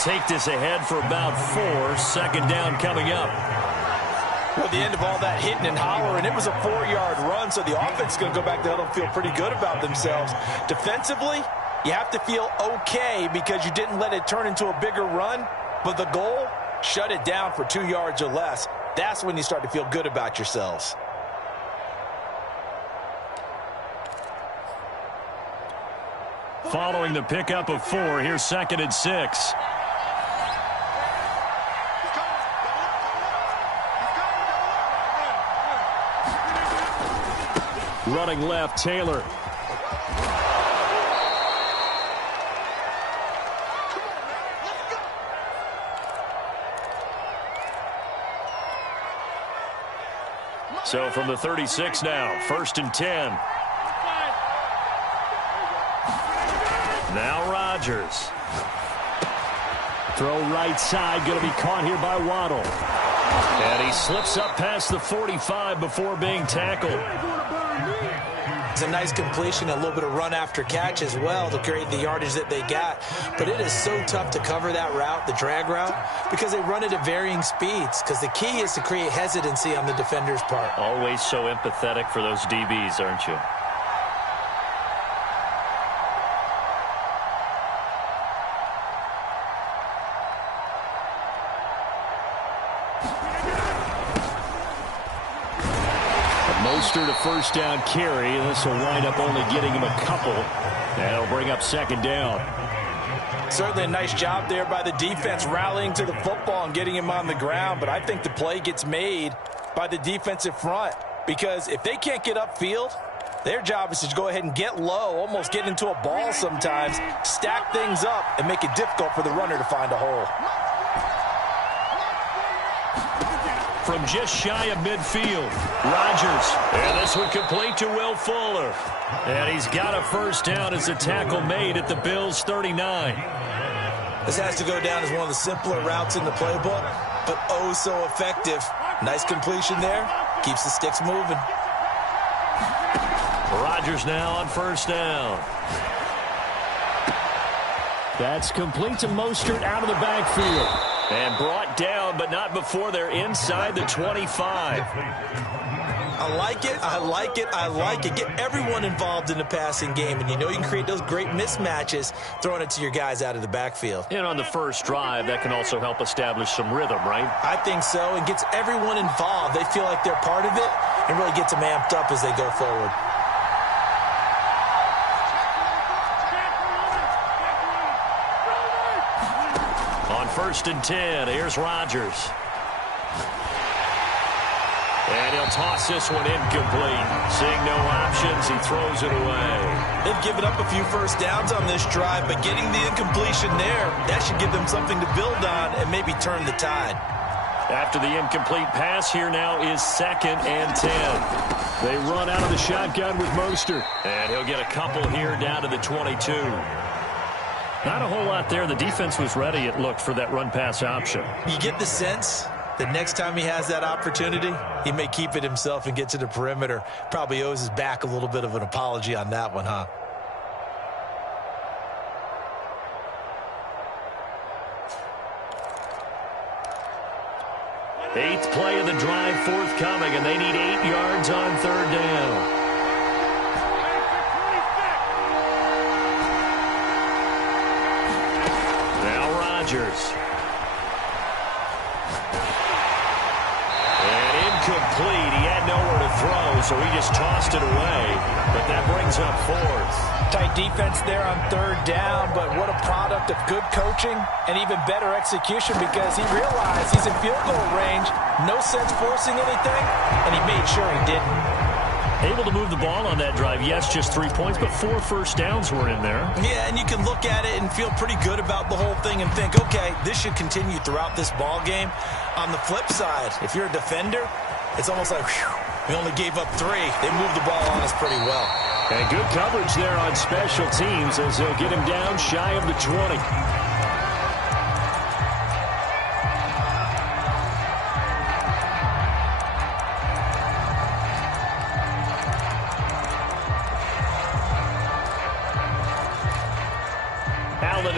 take this ahead for about 4. Second down coming up. Well, the end of all that hitting and hollering, it was a 4-yard run, so the offense is going to go back to huddle and feel pretty good about themselves. Defensively, you have to feel okay because you didn't let it turn into a bigger run, but the goal, shut it down for 2 yards or less. That's when you start to feel good about yourselves. Following the pickup of 4, here's 2nd and 6. Running left, Taylor. So from the 36 now, 1st and 10. Now Rodgers. Throw right side, going to be caught here by Waddle. And he slips up past the 45 before being tackled. It's a nice completion, a little bit of run after catch as well to create the yardage that they got. But it is so tough to cover that route, the drag route, because they run it at varying speeds. Because the key is to create hesitancy on the defender's part. Always so empathetic for those DBs, aren't you? Mostert a first down carry. This will wind up only getting him a couple. That'll bring up 2nd down. Certainly a nice job there by the defense rallying to the football and getting him on the ground. But I think the play gets made by the defensive front. Because if they can't get upfield, their job is to go ahead and get low, almost get into a ball sometimes, stack things up, and make it difficult for the runner to find a hole. From just shy of midfield, Rodgers. And this one complete to Will Fuller. And he's got a first down as a tackle made at the Bills' 39. This has to go down as one of the simpler routes in the playbook, but oh so effective. Nice completion there. Keeps the sticks moving. Rodgers now on first down. That's complete to Mostert out of the backfield. And brought down, but not before they're inside the 25. I like it, I like it, I like it. Get everyone involved in the passing game, and you know you can create those great mismatches throwing it to your guys out of the backfield. And on the first drive, that can also help establish some rhythm, right? I think so. It gets everyone involved. They feel like they're part of it and really gets them amped up as they go forward. First and 10. Here's Rodgers. And he'll toss this one incomplete. Seeing no options, he throws it away. They've given up a few first downs on this drive, but getting the incompletion there, that should give them something to build on and maybe turn the tide. After the incomplete pass, here now is 2nd and 10. They run out of the shotgun with Mostert. And he'll get a couple here down to the 22. Not a whole lot there. The defense was ready, it looked, for that run-pass option. You get the sense that next time he has that opportunity, he may keep it himself and get to the perimeter. Probably owes his back a little bit of an apology on that one, huh? Eighth play of the drive forthcoming, and they need 8 yards on third down. Rodgers. And incomplete. He had nowhere to throw, so he just tossed it away. But that brings up 4th. Tight defense there on third down, but what a product of good coaching and even better execution because he realized he's in field goal range. No sense forcing anything, and he made sure he didn't. Able to move the ball on that drive. Yes, just 3 points, but 4 first downs were in there. Yeah, and you can look at it and feel pretty good about the whole thing and think, okay, this should continue throughout this ball game. On the flip side, if you're a defender, it's almost like, whew, we only gave up 3. They moved the ball on us pretty well. And good coverage there on special teams as they'll get him down shy of the 20.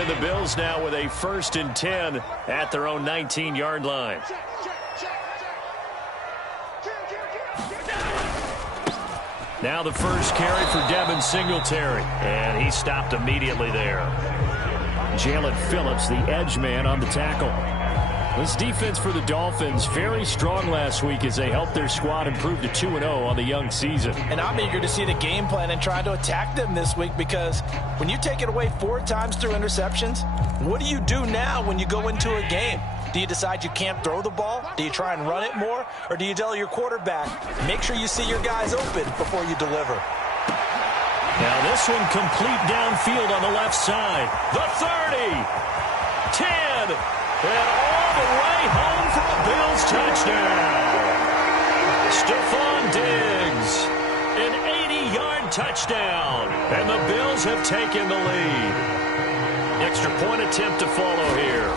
the Bills now with a 1st and 10 at their own 19-yard line. Now the first carry for Devin Singletary, and he stopped immediately there. Jalen Phillips, the edge man, on the tackle. This defense for the Dolphins, very strong last week as they helped their squad improve to 2-0 on the young season. And I'm eager to see the game plan and try to attack them this week, because when you take it away 4 times through interceptions, what do you do now when you go into a game? Do you decide you can't throw the ball? Do you try and run it more? Or do you tell your quarterback, make sure you see your guys open before you deliver? Now this one complete downfield on the left side. The 30, 10, and all the way home for a Bills touchdown. Stephon Diggs, an 80-yard touchdown, and the Bills have taken the lead. Extra point attempt to follow here.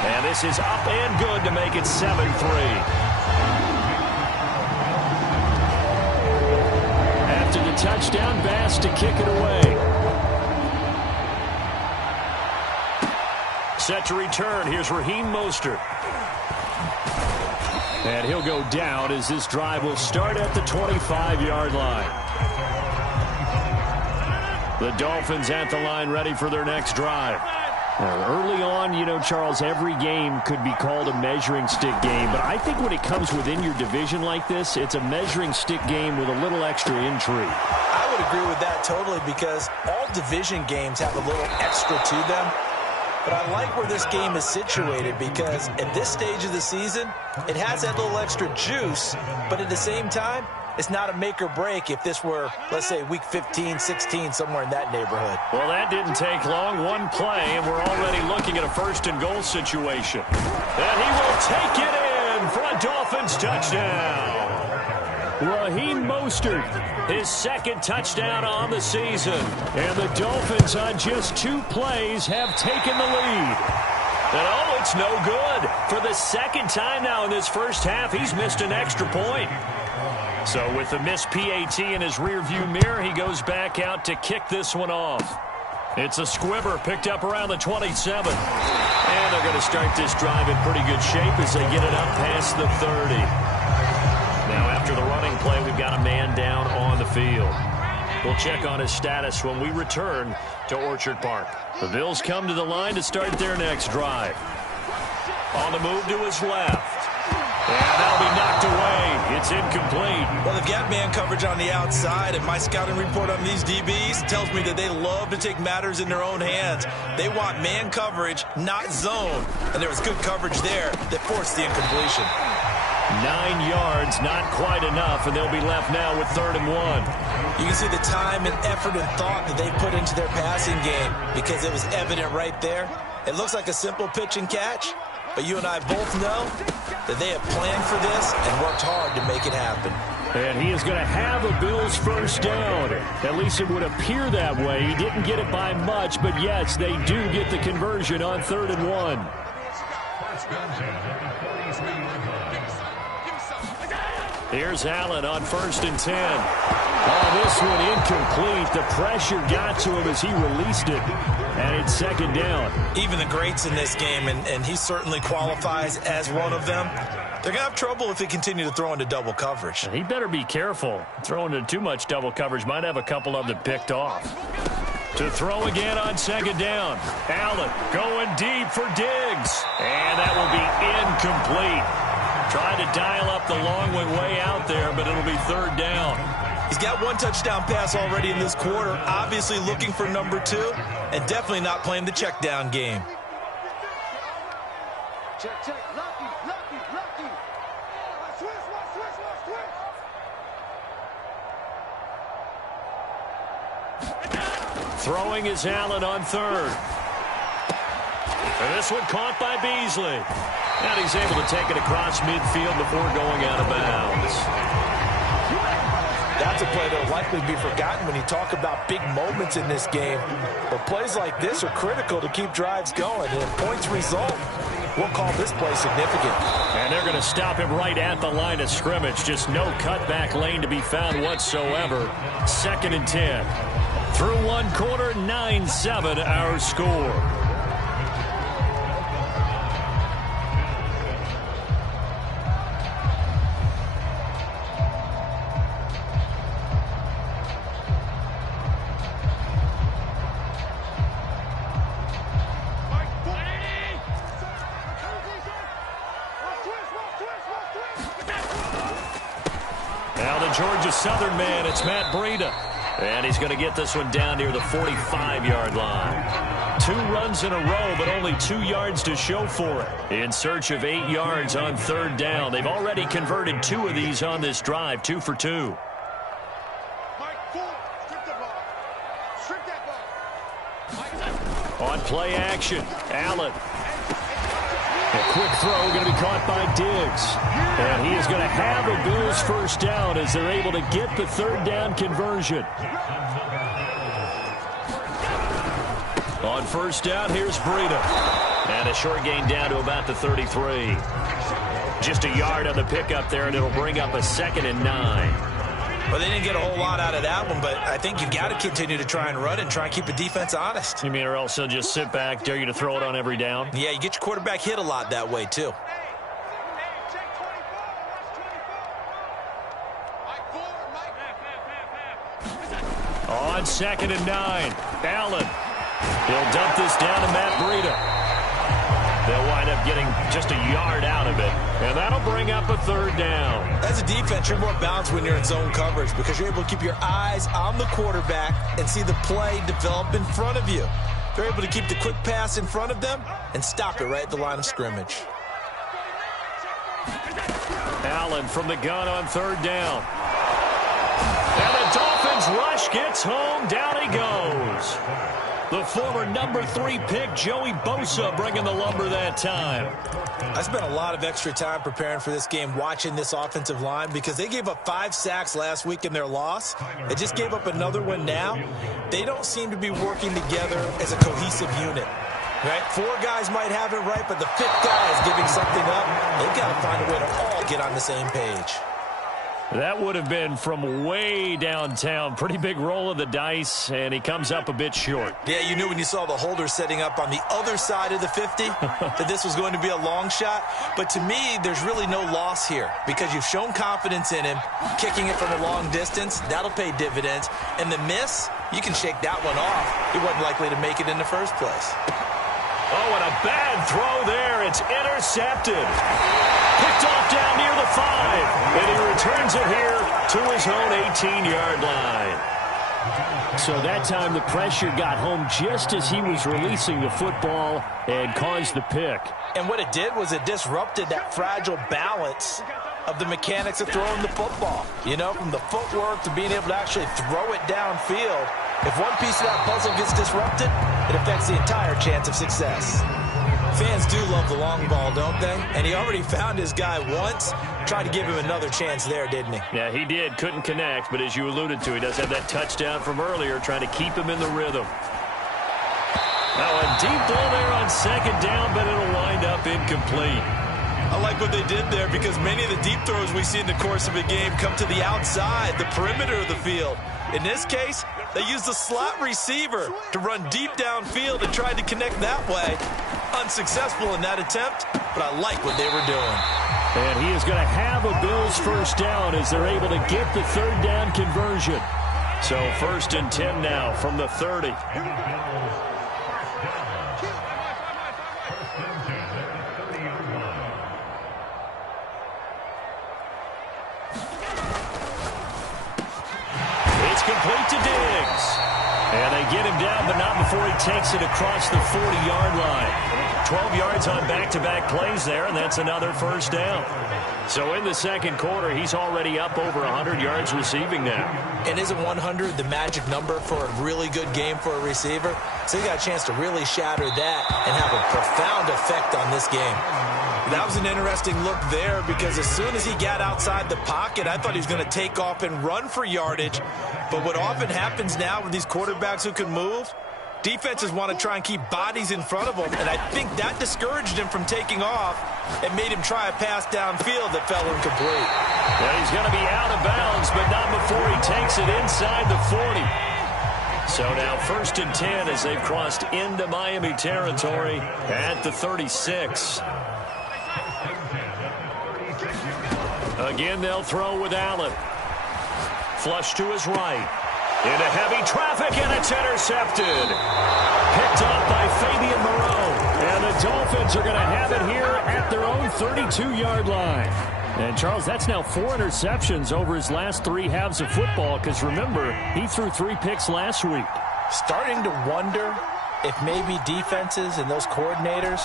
And this is up and good to make it 7-3. After the touchdown, Bass to kick it away. Set to return. Here's Raheem Mostert. And he'll go down as this drive will start at the 25-yard line. The Dolphins at the line ready for their next drive. Early on, you know, Charles, every game could be called a measuring stick game. But I think when it comes within your division like this, it's a measuring stick game with a little extra intrigue. I would agree with that totally, because all division games have a little extra to them. But I like where this game is situated, because at this stage of the season, it has that little extra juice. But at the same time, it's not a make or break if this were, let's say, week 15, 16, somewhere in that neighborhood. Well, that didn't take long. One play, and we're already looking at a 1st and goal situation. And he will take it in for a Dolphins touchdown. Raheem Mostert, his 2nd touchdown on the season. And the Dolphins, on just 2 plays, have taken the lead. And oh, it's no good. For the 2nd time now in this first half, he's missed an extra point. So with the missed PAT in his rearview mirror, he goes back out to kick this one off. It's a squibber picked up around the 27. And they're going to start this drive in pretty good shape as they get it up past the 30. Now after the running play, we've got a man down on the field. We'll check on his status when we return to Orchard Park. The Bills come to the line to start their next drive. On the move to his left. And that'll be knocked away. It's incomplete. Well, they've got man coverage on the outside, and my scouting report on these DBs tells me that they love to take matters in their own hands. They want man coverage, not zone. And there was good coverage there that forced the incompletion. 9 yards, not quite enough, and they'll be left now with 3rd and 1. You can see the time and effort and thought that they put into their passing game, because it was evident right there. It looks like a simple pitch and catch, but you and I both know that they have planned for this and worked hard to make it happen. And he is going to have a Bills 1st down. At least it would appear that way. He didn't get it by much, but yes, they do get the conversion on 3rd and 1. Here's Allen on 1st and 10. Oh, this one incomplete. The pressure got to him as he released it. And it's 2nd down. Even the greats in this game, and he certainly qualifies as one of them, they're going to have trouble if they continue to throw into double coverage. He better be careful. Throwing into too much double coverage might have a couple of them picked off. To throw again on 2nd down. Allen going deep for Diggs. And that will be incomplete. Trying to dial up the long one way out there, but it'll be 3rd down. He's got 1 touchdown pass already in this quarter, obviously looking for number 2, and definitely not playing the check down game. Check, check, lucky. Switch. Throwing is Allen on 3rd. And this one caught by Beasley. And he's able to take it across midfield before going out of bounds. That's a play that will likely be forgotten when you talk about big moments in this game. But plays like this are critical to keep drives going. And if points result, we'll call this play significant. And they're going to stop him right at the line of scrimmage. Just no cutback lane to be found whatsoever. 2nd and 10. Through one quarter, 9-7 our score. Now the Georgia Southern man, it's Matt Breida. And he's going to get this one down near the 45-yard line. 2 runs in a row, but only 2 yards to show for it. In search of 8 yards on third down. They've already converted 2 of these on this drive, 2 for 2. On play action, Allen. A quick throw going to be caught by Diggs. And he is going to have a Bills first down as they're able to get the third down conversion. On first down, here's Breida. And a short gain down to about the 33. Just a yard on the pickup there, and it'll bring up a 2nd and 9. Well, they didn't get a whole lot out of that one, but I think you've got to continue to try and run and try and keep the defense honest. You mean or else they'll just sit back, dare you to throw it on every down? Yeah, you get your quarterback hit a lot that way, too. On 2nd and 9, Allen. He'll dump this down to Matt Breida. They'll wind up getting just a yard out of it, and that'll bring up a third down. As a defense, you're more balanced when you're in zone coverage because you're able to keep your eyes on the quarterback and see the play develop in front of you. They're able to keep the quick pass in front of them and stop it right at the line of scrimmage. Allen from the gun on third down. And the Dolphins rush gets home. Down he goes. The former number 3 pick, Joey Bosa, bringing the lumber that time. I spent a lot of extra time preparing for this game, watching this offensive line, because they gave up 5 sacks last week in their loss. They just gave up another one now. They don't seem to be working together as a cohesive unit. Right? 4 guys might have it right, but the 5th guy is giving something up. They've got to find a way to all get on the same page. That would have been from way downtown. Pretty big roll of the dice, and he comes up a bit short. Yeah, you knew when you saw the holder setting up on the other side of the 50 that this was going to be a long shot. But to me, there's really no loss here because you've shown confidence in him. Kicking it from a long distance, that'll pay dividends. And the miss, you can shake that one off. He wasn't likely to make it in the first place. Oh, and a bad throw there. It's intercepted. Picked off down near the 5. And he returns it here to his own 18-yard line. So that time the pressure got home just as he was releasing the football and caused the pick. And what it did was it disrupted that fragile balance of the mechanics of throwing the football. You know, from the footwork to being able to actually throw it downfield. If one piece of that puzzle gets disrupted, it affects the entire chance of success. Fans do love the long ball, don't they? And he already found his guy once. Tried to give him another chance there, didn't he? Yeah, he did. Couldn't connect, but as you alluded to, he does have that touchdown from earlier, trying to keep him in the rhythm. Now a deep ball there on 2nd down, but it'll wind up incomplete. I like what they did there because many of the deep throws we see in the course of a game come to the outside, the perimeter of the field. In this case, they used the slot receiver to run deep downfield and tried to connect that way. Unsuccessful in that attempt, but I like what they were doing. And he is going to have a Bills first down as they're able to get the third down conversion. So 1st and 10 now from the 30. It's complete to Diggs. And they get him down, but not before he takes it across the 40-yard line. 12 yards on back-to-back plays there, and that's another first down. So in the second quarter, he's already up over 100 yards receiving now. And isn't 100 the magic number for a really good game for a receiver? So he got a chance to really shatter that and have a profound effect on this game. That was an interesting look there because as soon as he got outside the pocket, I thought he was going to take off and run for yardage. But what often happens now with these quarterbacks who can move, defenses want to try and keep bodies in front of them, and I think that discouraged him from taking off and made him try a pass downfield that fell incomplete. Well, he's going to be out of bounds, but not before he takes it inside the 40. So now 1st and 10 as they've crossed into Miami territory at the 36. Again, they'll throw with Allen. Flush to his right. Into heavy traffic, and it's intercepted. Picked up by Fabian Moreau. And the Dolphins are going to have it here at their own 32-yard line. And, Charles, that's now 4 interceptions over his last 3 halves of football because, remember, he threw 3 picks last week. Starting to wonder if maybe defenses and those coordinators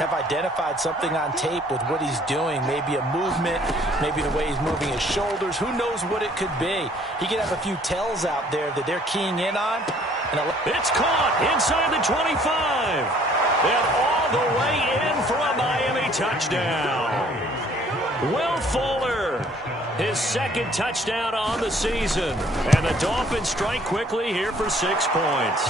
have identified something on tape with what he's doing. Maybe a movement, maybe the way he's moving his shoulders. Who knows what it could be? He could have a few tells out there that they're keying in on. It's caught inside the 25. And all the way in for a Miami touchdown. Will Fuller, his 2nd touchdown on the season. And the Dolphins strike quickly here for 6 points.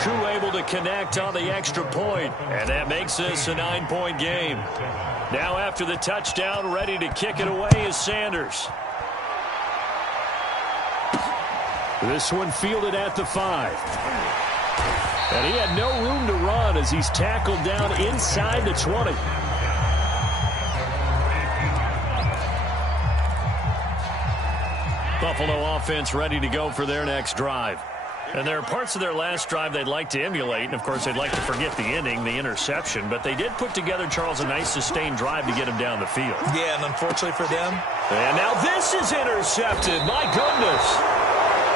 Koo able to connect on the extra point, and that makes this a 9-point game. Now after the touchdown, ready to kick it away is Sanders. This one fielded at the 5. And he had no room to run as he's tackled down inside the 20. Buffalo offense ready to go for their next drive. And there are parts of their last drive they'd like to emulate, and, of course, they'd like to forget the ending, the interception. But they did put together, Charles, a nice sustained drive to get him down the field. Yeah, and unfortunately for them. And now this is intercepted. My goodness.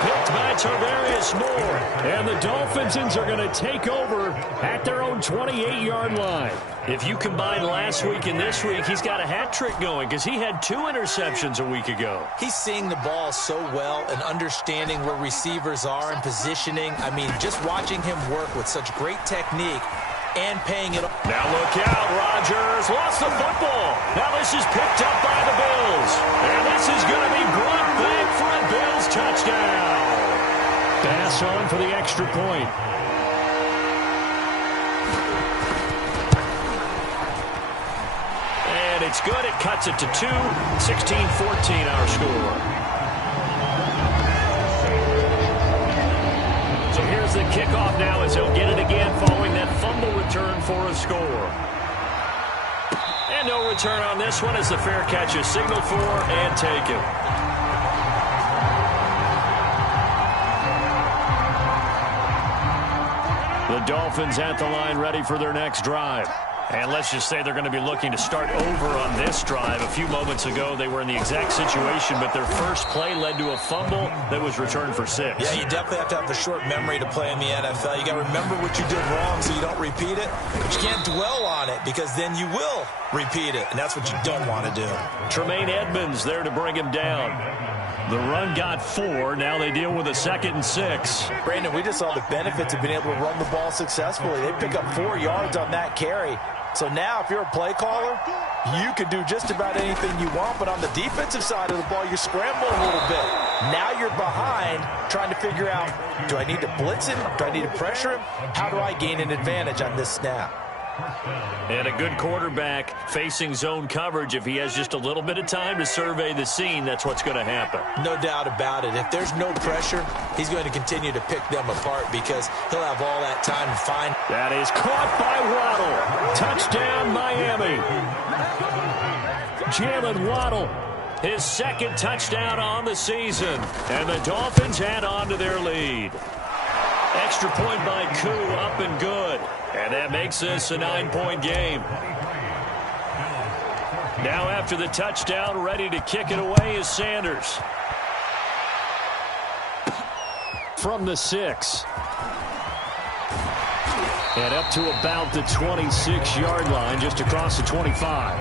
Picked by Tarvarius Moore. And the Dolphins are going to take over at their own 28-yard line. If you combine last week and this week, he's got a hat trick going because he had 2 interceptions a week ago. He's seeing the ball so well and understanding where receivers are and positioning. I mean, just watching him work with such great technique and paying it off. Now look out, Rodgers lost the football. Now this is picked up by the Bills. And this is going to be brought back for a Bills touchdown. Pass on for the extra point. And it's good. It cuts it to 2. 16-14 our score. So here's the kickoff now as he'll get it again following that fumble return for a score. And no return on this one as the fair catch is signaled for and taken. The Dolphins at the line ready for their next drive. And let's just say they're going to be looking to start over on this drive. A few moments ago, they were in the exact situation, but their first play led to a fumble that was returned for 6. Yeah, you definitely have to have a short memory to play in the NFL. You got to remember what you did wrong so you don't repeat it. But you can't dwell on it because then you will repeat it, and that's what you don't want to do. Tremaine Edmonds there to bring him down. The run got 4. Now they deal with a 2nd and 6. Brandon, we just saw the benefits of being able to run the ball successfully. They pick up 4 yards on that carry. So now if you're a play caller, you can do just about anything you want. But on the defensive side of the ball, you're scrambling a little bit. Now you're behind trying to figure out, do I need to blitz him? Do I need to pressure him? How do I gain an advantage on this snap? And a good quarterback facing zone coverage. If he has just a little bit of time to survey the scene, that's what's going to happen. No doubt about it. If there's no pressure, he's going to continue to pick them apart because he'll have all that time to find. That is caught by Waddle. Touchdown, Miami. Jalen Waddle, his 2nd touchdown on the season. And the Dolphins add on to their lead. Extra point by Koo, up and good. And that makes this a 9-point game. Now after the touchdown, ready to kick it away is Sanders. From the 6. And up to about the 26-yard line, just across the 25.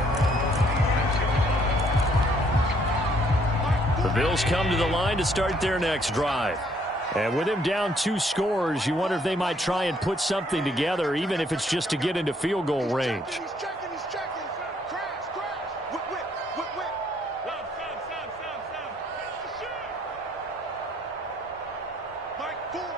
The Bills come to the line to start their next drive. And with him down 2 scores, you wonder if they might try and put something together, even if it's just to get into field goal range. He's checking. Crash. Whip. Mike 4.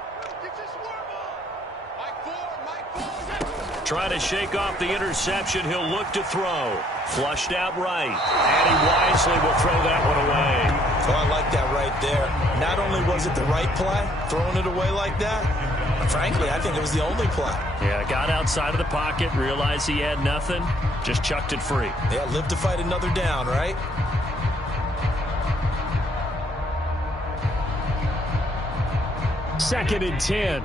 Trying to shake off the interception. He'll look to throw. Flushed out right. And he wisely will throw that one away. Oh, I like that right there. Not only was it the right play, throwing it away like that, frankly, I think it was the only play. Yeah, got outside of the pocket, realized he had nothing, just chucked it free. Yeah, live to fight another down, right? Second and 10.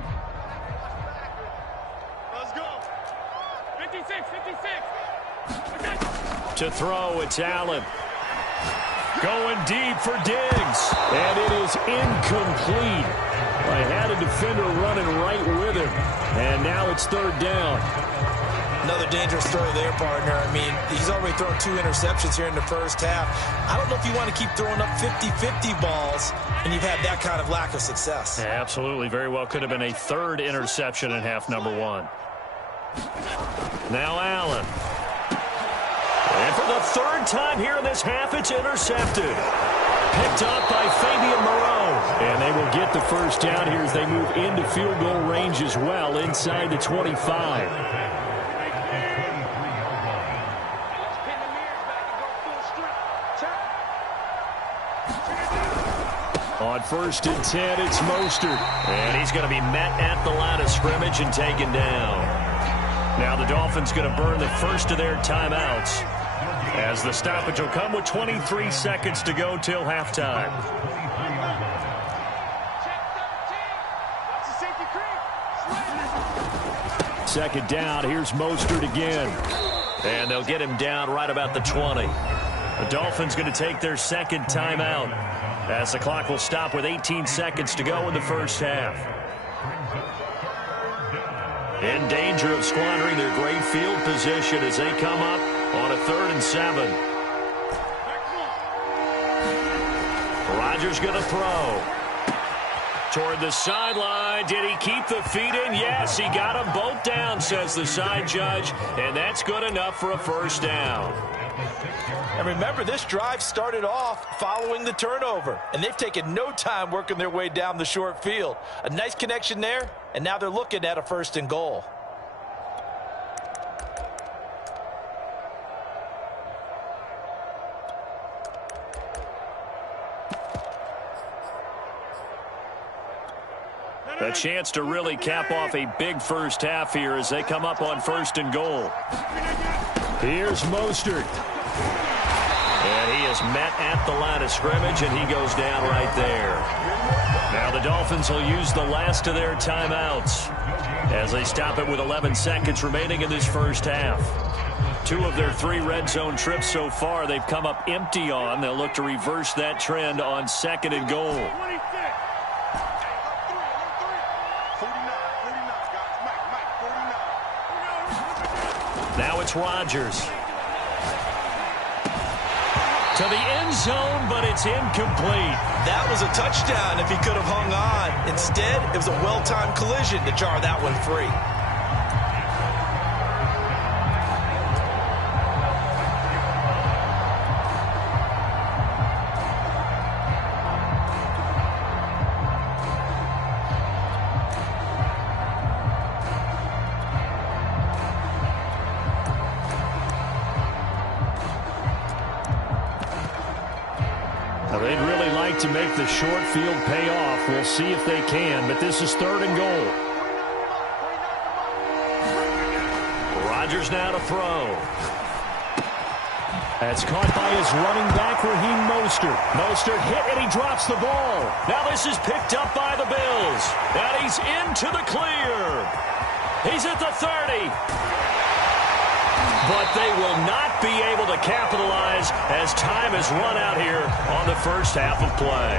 Let's go. 56, 56. To throw, it's Allen. Going deep for Diggs. And it is incomplete. I had a defender running right with him. And now it's third down. Another dangerous throw there, partner. I mean, he's already thrown 2 interceptions here in the first half. I don't know if you want to keep throwing up 50-50 balls and you've had that kind of lack of success. Yeah, absolutely. Very well could have been a third interception in half number 1. Now Allen. And for the third time here in this half, it's intercepted. Picked up by Fabian Moreau. And they will get the first down here as they move into field goal range as well, inside the 25. On first and 10, it's Mostert. And he's going to be met at the line of scrimmage and taken down. Now the Dolphins going to burn the first of their timeouts, as the stoppage will come with 23 seconds to go till halftime. Second down, here's Mostert again. And they'll get him down right about the 20. The Dolphins going to take their second timeout, as the clock will stop with 18 seconds to go in the first half. In danger of squandering their great field position as they come up on a 3rd and 7. Rodgers going to throw. Toward the sideline. Did he keep the feet in? Yes, he got them both down, says the side judge. And that's good enough for a first down. And remember, this drive started off following the turnover, and they've taken no time working their way down the short field. A nice connection there, and now they're looking at a 1st and goal. A chance to really cap off a big first half here as they come up on 1st and goal. Here's Mostert. And he is met at the line of scrimmage, and he goes down right there. Now the Dolphins will use the last of their timeouts as they stop it with 11 seconds remaining in this first half. 2 of their 3 red zone trips so far they've come up empty on. They'll look to reverse that trend on 2nd and goal. Now it's Rodgers. To the end zone, but it's incomplete. That was a touchdown if he could have hung on. Instead, it was a well-timed collision to jar that one free. They'd really like to make the short field pay off. We'll see if they can, but this is 3rd and goal. Rodgers now to throw. That's caught by his running back, Raheem Mostert. Mostert hit, and he drops the ball. Now this is picked up by the Bills. And he's into the clear. He's at the 30. But they will not be able to capitalize as time has run out here on the first half of play.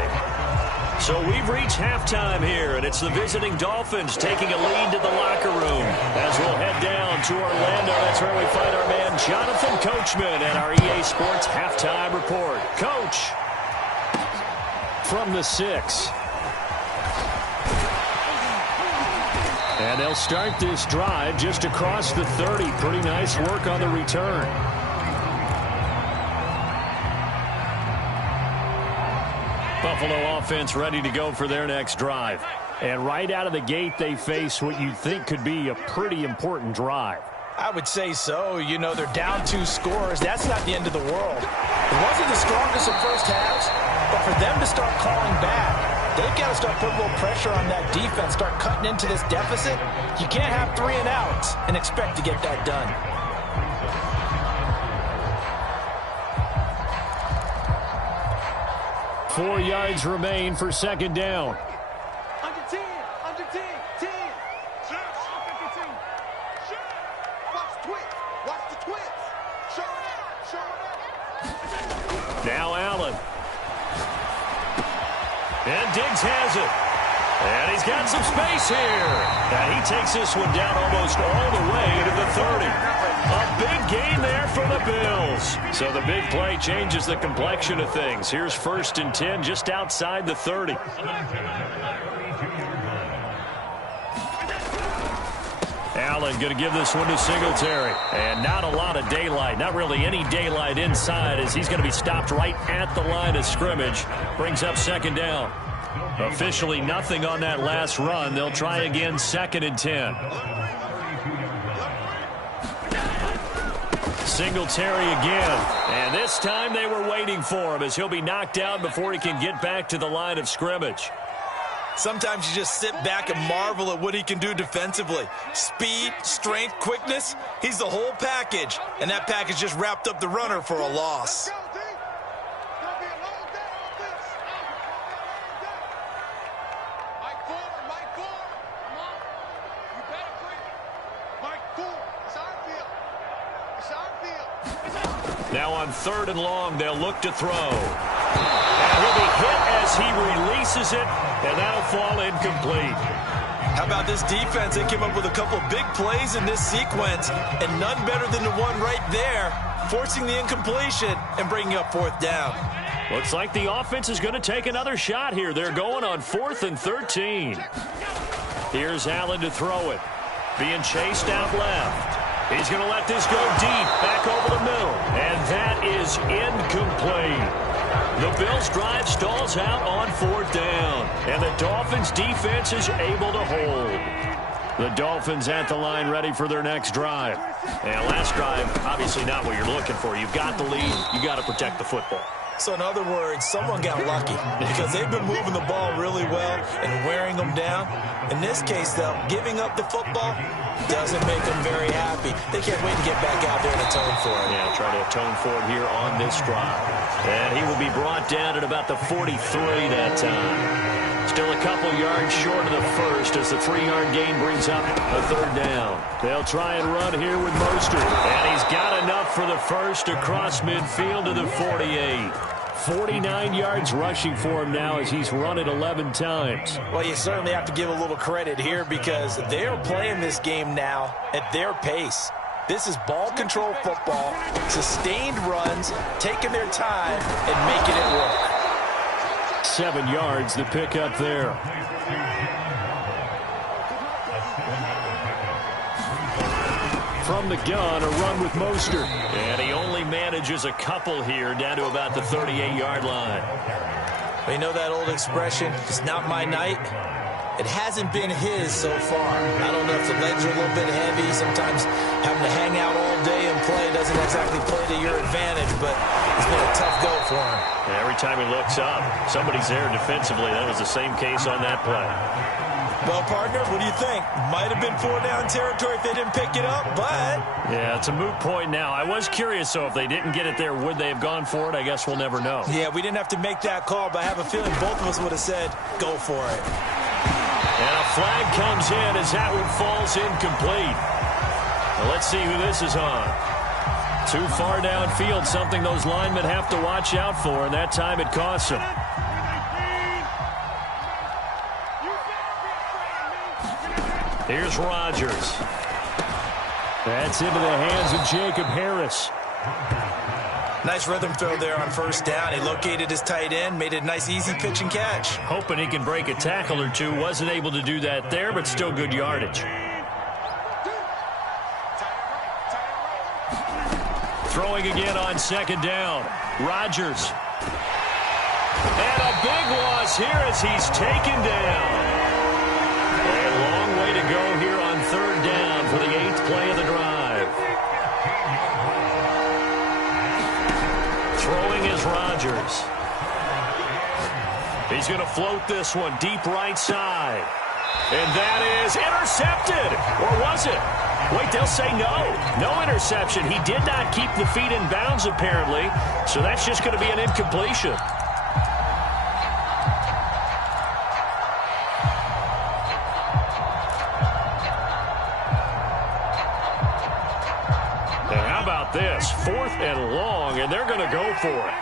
So we've reached halftime here, and it's the visiting Dolphins taking a lead to the locker room as we'll head down to Orlando. That's where we find our man Jonathan Coachman at our EA Sports Halftime Report. Coach, from the 6. And they'll start this drive just across the 30. Pretty nice work on the return. Buffalo offense ready to go for their next drive. And right out of the gate, they face what you'd think could be a pretty important drive. I would say so. You know, they're down 2 scores. That's not the end of the world. It wasn't the strongest of first halves, but for them to start calling back, they've got to start putting a little pressure on that defense, start cutting into this deficit. You can't have 3 and outs and expect to get that done. Four yards remain for second down. Under 10, under 10, 10. Shoot, 52. Shoot. Watch twitch, watch the twitch. Show it up, show it up. Now Allen. And Diggs has it. And he's got some space here. And he takes this one down almost all the way to the 30. A big gain there for the Bills. So the big play changes the complexion of things. Here's 1st and 10 just outside the 30. Allen going to give this one to Singletary. And not a lot of daylight. Not really any daylight inside as he's going to be stopped right at the line of scrimmage. Brings up second down. Officially nothing on that last run. They'll try again 2nd and 10. Singletary again. And this time they were waiting for him as he'll be knocked down before he can get back to the line of scrimmage. Sometimes you just sit back and marvel at what he can do defensively. Speed, strength, quickness. He's the whole package. And that package just wrapped up the runner for a loss. Now on 3rd and long, they'll look to throw. And he'll be hit as he releases it, and that'll fall incomplete. How about this defense? They came up with a couple of big plays in this sequence, and none better than the one right there, forcing the incompletion and bringing up 4th down. Looks like the offense is going to take another shot here. They're going on 4th and 13. Here's Allen to throw it. Being chased out left. He's going to let this go deep, back over the middle. And that is incomplete. The Bills' drive stalls out on 4th down. And the Dolphins' defense is able to hold. The Dolphins at the line ready for their next drive. And last drive, obviously not what you're looking for. You've got the lead. You got to protect the football. So in other words, someone got lucky because they've been moving the ball really well and wearing them down. In this case, though, giving up the football doesn't make them very happy. They can't wait to get back out there and atone for it. Yeah, try to atone for it here on this drive. And he will be brought down at about the 43 that time. Still a couple yards short of the first as the 3-yard gain brings up a 3rd down. They'll try and run here with Mostert. And he's got enough for the first across midfield to the 48. 49 yards rushing for him now as he's run it 11 times. Well, you certainly have to give a little credit here because they are playing this game now at their pace. This is ball control football, sustained runs, taking their time and making it work. 7 yards the pick up there. From the gun, a run with Mostert. And he only manages a couple here down to about the 38-yard line. You know that old expression, it's not my night? It hasn't been his so far. I don't know if the legs are a little bit heavy. Sometimes having to hang out all day and play doesn't exactly play to your advantage, but it's been a tough go for him. And every time he looks up, somebody's there defensively. That was the same case on that play. Well, partner, what do you think? Might have been 4-down territory if they didn't pick it up, but... Yeah, it's a moot point now. I was curious, so if they didn't get it there, would they have gone for it? I guess we'll never know. Yeah, we didn't have to make that call, but I have a feeling both of us would have said, go for it. And a flag comes in as that one falls incomplete. Now let's see who this is on. Too far downfield, something those linemen have to watch out for, and that time it costs them. Here's Rodgers. That's into the hands of Jacob Harris. Nice rhythm throw there on 1st down. He located his tight end, made it a nice, easy pitch and catch. Hoping he can break a tackle or two. Wasn't able to do that there, but still good yardage. Throwing again on 2nd down. Rodgers. And a big loss here as he's taken down. A long way to go here on 3rd down for the 8th play of the drive. Throwing is Rodgers. He's going to float this one deep right side. And that is intercepted. Or was it? Wait, they'll say no. No interception. He did not keep the feet in bounds, apparently. So that's just going to be an incompletion. And how about this? 4th and long, and they're going to go for it.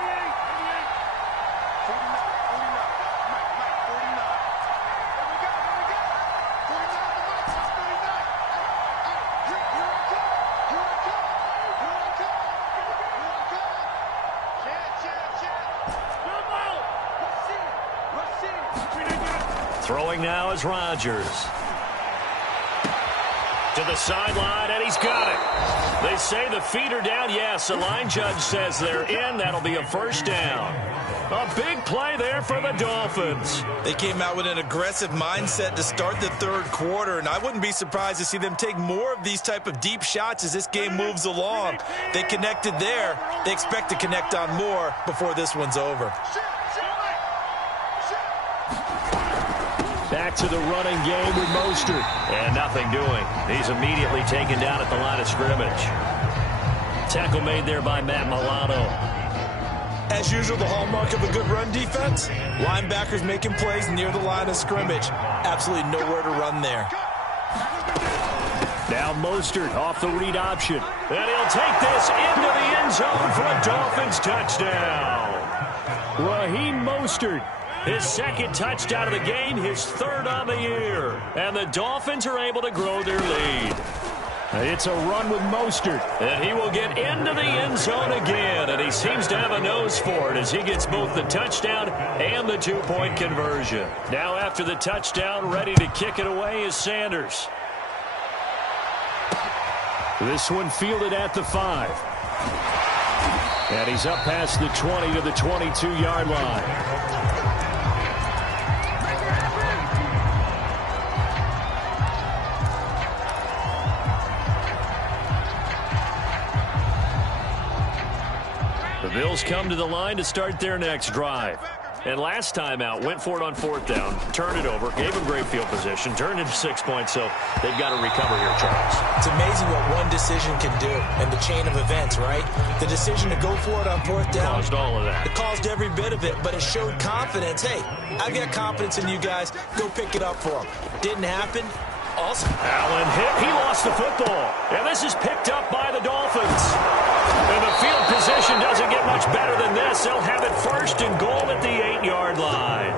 Throwing now is Rodgers. To the sideline, and he's got it. They say the feet are down. Yes, the line judge says they're in. That'll be a first down. A big play there for the Dolphins. They came out with an aggressive mindset to start the third quarter, and I wouldn't be surprised to see them take more of these type of deep shots as this game moves along. They connected there. They expect to connect on more before this one's over. Back to the running game with Mostert. And nothing doing. He's immediately taken down at the line of scrimmage. Tackle made there by Matt Milano. As usual, the hallmark of a good run defense, linebackers making plays near the line of scrimmage. Absolutely nowhere to run there. Now Mostert off the read option. And he'll take this into the end zone for a Dolphins touchdown. Raheem Mostert. His second touchdown of the game, his third on the year. And the Dolphins are able to grow their lead. It's a run with Mostert. And he will get into the end zone again. And he seems to have a nose for it as he gets both the touchdown and the two-point conversion. Now after the touchdown, ready to kick it away is Sanders. This one fielded at the 5. And he's up past the 20 to the 22-yard line. The Bills come to the line to start their next drive. And last time out, went for it on 4th down, turned it over, gave him great field position, turned into 6 points, so they've got to recover here, Charles. It's amazing what one decision can do in the chain of events, right? The decision to go for it on 4th down. Caused all of that. It caused every bit of it, but it showed confidence. Hey, I've got confidence in you guys. Go pick it up for them. Didn't happen. Also, Allen hit. He lost the football. And this is picked up by the Dolphins. And the field position doesn't get much better than this. They'll have it first and goal at the 8-yard line.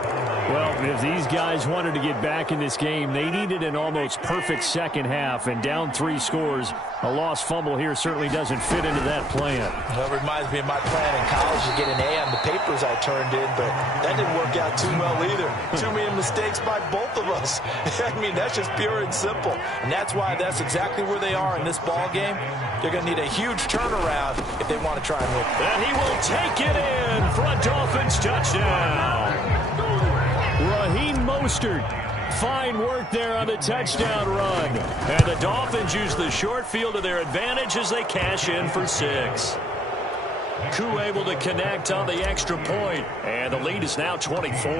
Well, if these guys wanted to get back in this game, they needed an almost perfect second half. And down 3 scores, a lost fumble here certainly doesn't fit into that plan. Well, it reminds me of my plan in college to get an A on the papers I turned in, but that didn't work out too well either. Too many mistakes by both of us. I mean, that's just pure and simple. And that's why that's exactly where they are in this ball game. They're going to need a huge turnaround if they want to try and win. And he will take it in for a Dolphins touchdown. Raheem Mostert. Fine work there on the touchdown run. And the Dolphins use the short field to their advantage as they cash in for 6. Koo able to connect on the extra point. And the lead is now 24.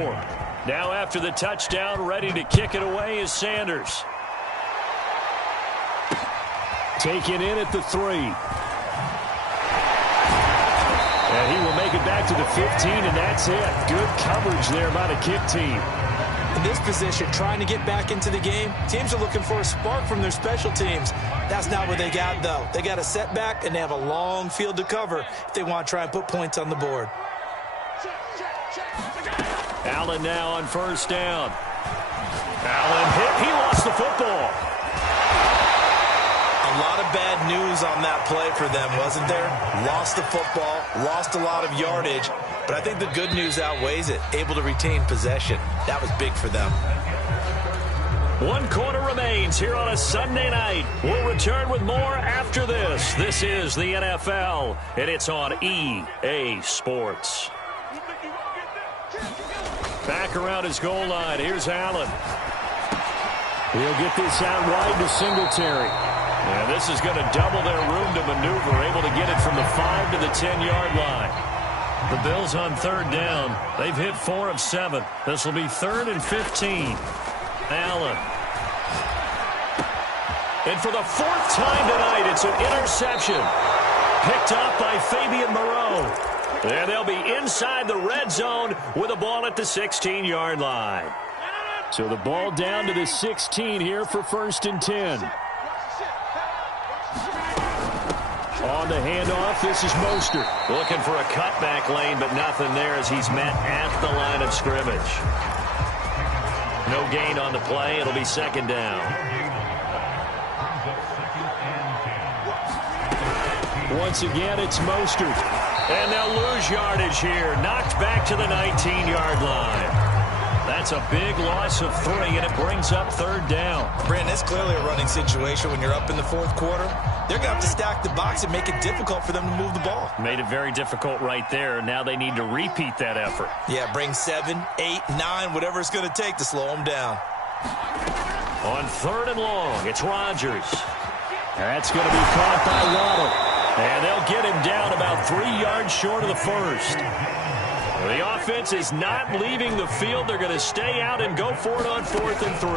Now after the touchdown, ready to kick it away is Sanders. Taken in at the 3. And he will make it back to the 15, and that's it. Good coverage there by the kick team. In this position, trying to get back into the game, teams are looking for a spark from their special teams. That's not what they got, though. They got a setback, and they have a long field to cover if they want to try and put points on the board. Allen now on 1st down. Allen hit. He lost the football. A lot of bad news on that play for them, wasn't there? Lost the football, lost a lot of yardage, but I think the good news outweighs it. Able to retain possession. That was big for them. 1 quarter remains here on a Sunday night. We'll return with more after this. This is the NFL, and it's on EA Sports. Back around his goal line. Here's Allen. He'll get this out wide to Singletary. And this is going to double their room to maneuver, able to get it from the 5 to the 10-yard line. The Bills on third down. They've hit 4 of 7. This will be 3rd and 15. Allen. And for the 4th time tonight, it's an interception. Picked up by Fabian Moreau. And they'll be inside the red zone with a ball at the 16-yard line. So the ball down to the 16 here for 1st and 10. On the handoff, this is Mostert. Looking for a cutback lane, but nothing there as he's met at the line of scrimmage. No gain on the play. It'll be 2nd down. Once again, it's Mostert. And they'll lose yardage here. Knocked back to the 19-yard line. That's a big loss of 3, and it brings up 3rd down. Brandon, it's clearly a running situation when you're up in the 4th quarter. They're going to have to stack the box and make it difficult for them to move the ball. Made it very difficult right there. Now they need to repeat that effort. Yeah, bring 7, 8, 9, whatever it's going to take to slow them down. On 3rd and long, it's Rodgers. That's going to be caught by Waddle. And they'll get him down about 3 yards short of the 1st. The offense is not leaving the field. They're going to stay out and go for it on 4th and 3.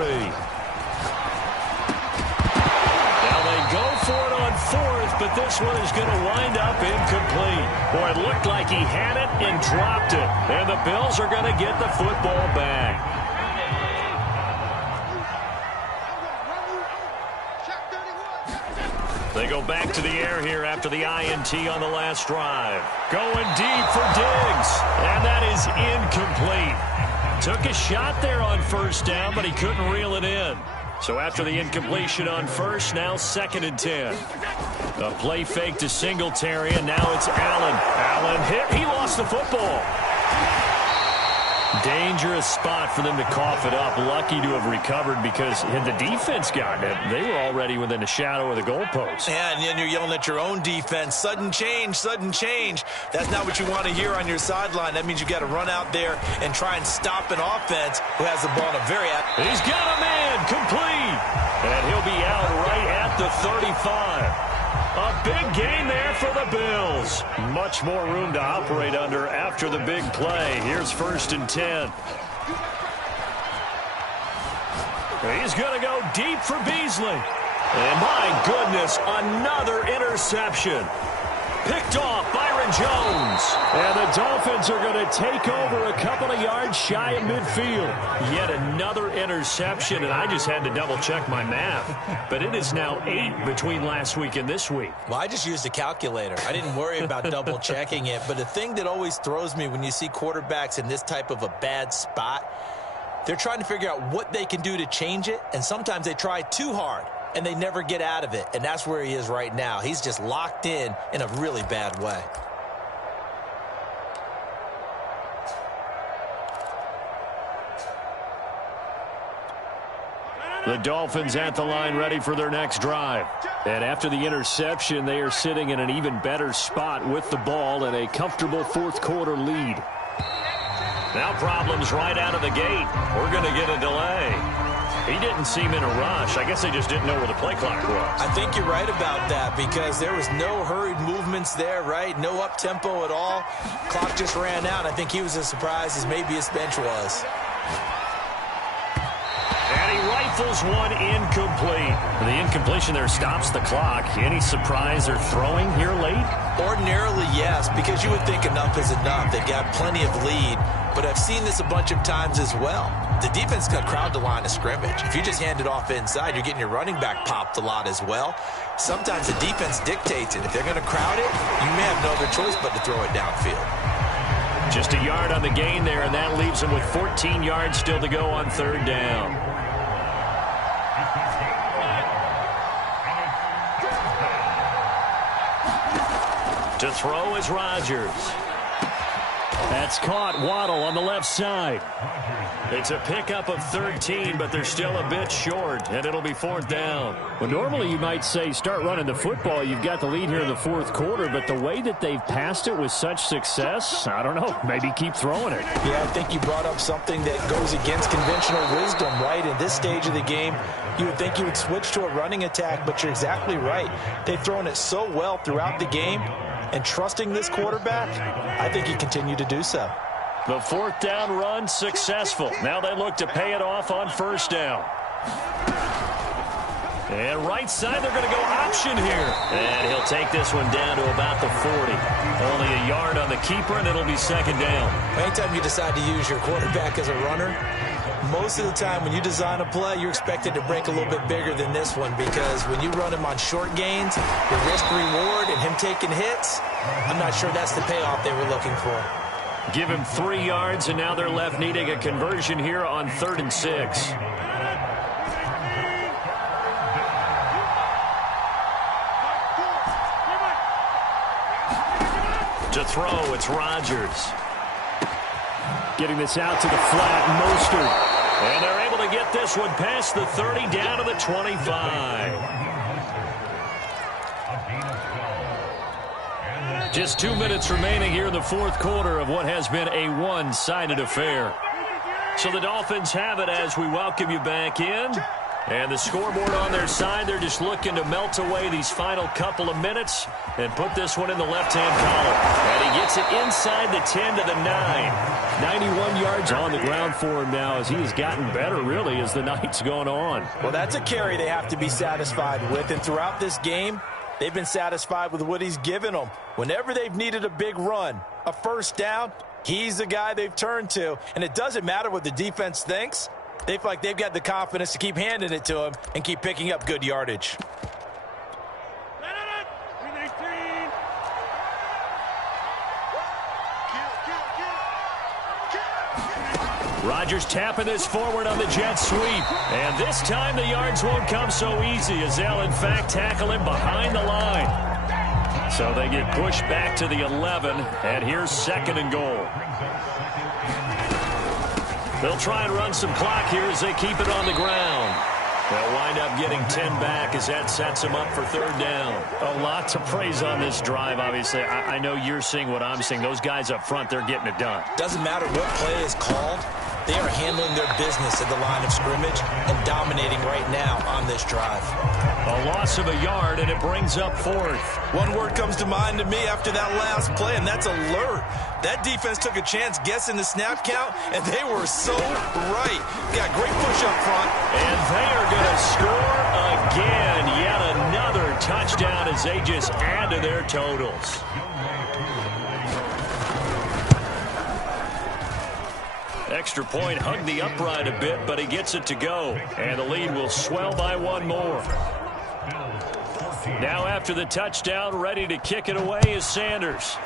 Now they go for it on 4th, but this one is going to wind up incomplete. Boy, it looked like he had it and dropped it. And the Bills are going to get the football back. They go back to the air here after the INT on the last drive. Going deep for Diggs. And that is incomplete. Took a shot there on 1st down, but he couldn't reel it in. So after the incompletion on 1st, now 2nd and 10. A play fake to Singletary, and now it's Allen. Allen hit. He lost the football. Dangerous spot for them to cough it up. Lucky to have recovered because had the defense gotten it, they were already within the shadow of the goalpost. Yeah, and then you're yelling at your own defense. Sudden change, sudden change. That's not what you want to hear on your sideline. That means you got to run out there and try and stop an offense who has the ball in a very... He's got a man complete. And he'll be out right at the 35. A big gain there for the Bills. Much more room to operate under after the big play. Here's 1st and 10. He's going to go deep for Beasley. And my goodness, another interception. Picked off Byron Jones. And the Dolphins are going to take over a couple of yards shy of midfield. Yet another interception, and I just had to double-check my math. But it is now 8 between last week and this week. Well, I just used a calculator. I didn't worry about double-checking it. But the thing that always throws me when you see quarterbacks in this type of a bad spot, they're trying to figure out what they can do to change it, and sometimes they try too hard. And they never get out of it. And that's where he is right now. He's just locked in a really bad way. The Dolphins at the line ready for their next drive. And after the interception, they are sitting in an even better spot with the ball and a comfortable 4th quarter lead. Now problems right out of the gate. We're going to get a delay. He didn't seem in a rush. I guess they just didn't know where the play clock was. I think you're right about that because there was no hurried movements there, right? No up-tempo at all. Clock just ran out. I think he was as surprised as maybe his bench was. And he rifles one incomplete. The incompletion there stops the clock. Any surprise they're throwing here late? Ordinarily, yes, because you would think enough is enough. They've got plenty of lead. But I've seen this a bunch of times as well. The defense got crowd the line of scrimmage. If you just hand it off inside, you're getting your running back popped a lot as well. Sometimes the defense dictates it. If they're going to crowd it, you may have no other choice but to throw it downfield. Just a yard on the gain there, and that leaves them with 14 yards still to go on 3rd down. To throw is Rodgers. That's caught. Waddle on the left side. It's a pickup of 13, but they're still a bit short, and it'll be 4th down. Well, normally you might say start running the football. You've got the lead here in the 4th quarter, but the way that they've passed it with such success, I don't know, maybe keep throwing it. Yeah, I think you brought up something that goes against conventional wisdom, right? In this stage of the game, you would think you would switch to a running attack, but you're exactly right. They've thrown it so well throughout the game. and trusting this quarterback, I think he continued to do so. The fourth down run successful. Now they look to pay it off on first down. And right side, they're going to go option here. And he'll take this one down to about the 40. Only a yard on the keeper, and it'll be second down. Anytime you decide to use your quarterback as a runner, most of the time when you design a play, you're expected to break a little bit bigger than this one, because when you run him on short gains, the risk-reward and him taking hits, I'm not sure that's the payoff they were looking for. Give him 3 yards, and now they're left needing a conversion here on 3rd and 6. To throw, it's Rodgers. Getting this out to the flat, Mostert. And they're able to get this one past the 30 down to the 25. Just 2 minutes remaining here in the fourth quarter of what has been a one-sided affair. So the Dolphins have it as we welcome you back in. And the scoreboard on their side, they're just looking to melt away these final couple of minutes and put this one in the left-hand column. And he gets it inside the 10 to the 9. 91 yards on the ground for him now as he has gotten better, really, as the night's gone on. Well, that's a carry they have to be satisfied with. And throughout this game, they've been satisfied with what he's given them. Whenever they've needed a big run, a first down, he's the guy they've turned to. And it doesn't matter what the defense thinks. They feel like they've got the confidence to keep handing it to him and keep picking up good yardage. Rodgers tapping this forward on the jet sweep. And this time the yards won't come so easy as they'll, in fact, tackle him behind the line. So they get pushed back to the 11, and here's 2nd and goal. They'll try and run some clock here as they keep it on the ground. They'll wind up getting 10 back as that sets them up for 3rd down. A lot to praise on this drive, obviously. I know you're seeing what I'm seeing. Those guys up front, they're getting it done. Doesn't matter what play is called. They are handling their business at the line of scrimmage and dominating right now on this drive. A loss of a yard, and it brings up 4th. One word comes to mind to me after that last play, and that's alert. That defense took a chance guessing the snap count, and they were so right. Got great push up front. And they are going to score again. Yet another touchdown as they just add to their totals. Extra point, hugged the upright a bit, but he gets it to go. And the lead will swell by 1 more. Now after the touchdown, ready to kick it away is Sanders.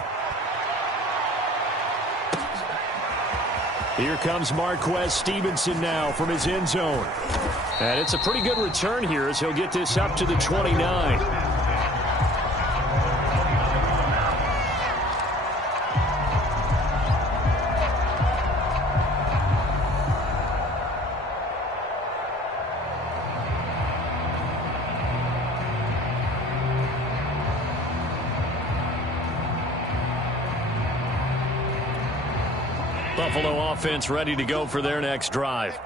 Here comes Marquez Stevenson now from his end zone. And it's a pretty good return here as he'll get this up to the 29. Buffalo offense ready to go for their next drive.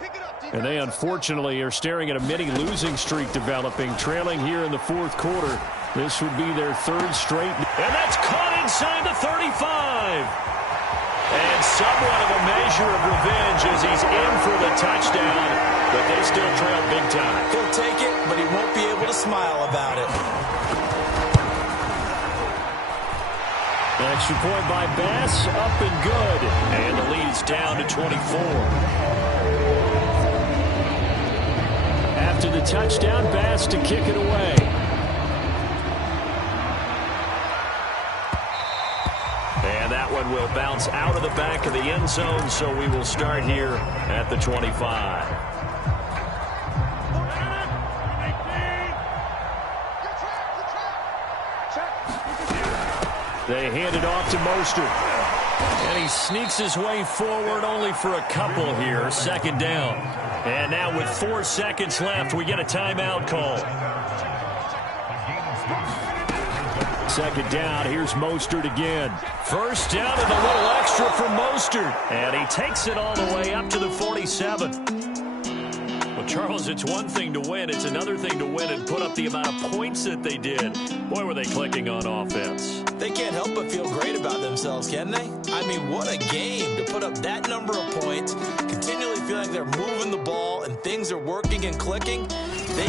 And they unfortunately are staring at a mini losing streak developing, trailing here in the fourth quarter. This would be their 3rd straight. And that's caught inside the 35. And somewhat of a measure of revenge as he's in for the touchdown, but they still trail big time. He'll take it, but he won't be able to smile about it. Extra point by Bass, up and good. And the lead is down to 24. After the touchdown, Bass to kick it away. And that one will bounce out of the back of the end zone, so we will start here at the 25. They hand it off to Mostert. And he sneaks his way forward only for a couple here. 2nd down. And now with 4 seconds left, we get a timeout call. 2nd down. Here's Mostert again. 1st down and a little extra for Mostert. And he takes it all the way up to the 47. Well, Charles, it's one thing to win. It's another thing to win and put up the amount of points that they did. Boy, were they clicking on offense. they can't help but feel great about themselves, can they? I mean, what a game to put up that number of points, continually feel like they're moving the ball and things are working and clicking. They